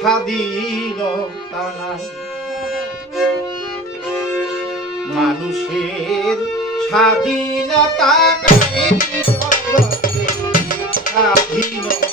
স্বাধীনতা নাই মানুষের স্বাধীনতা নাই স্বাধীনতা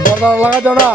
দরকার লাগা যাও না।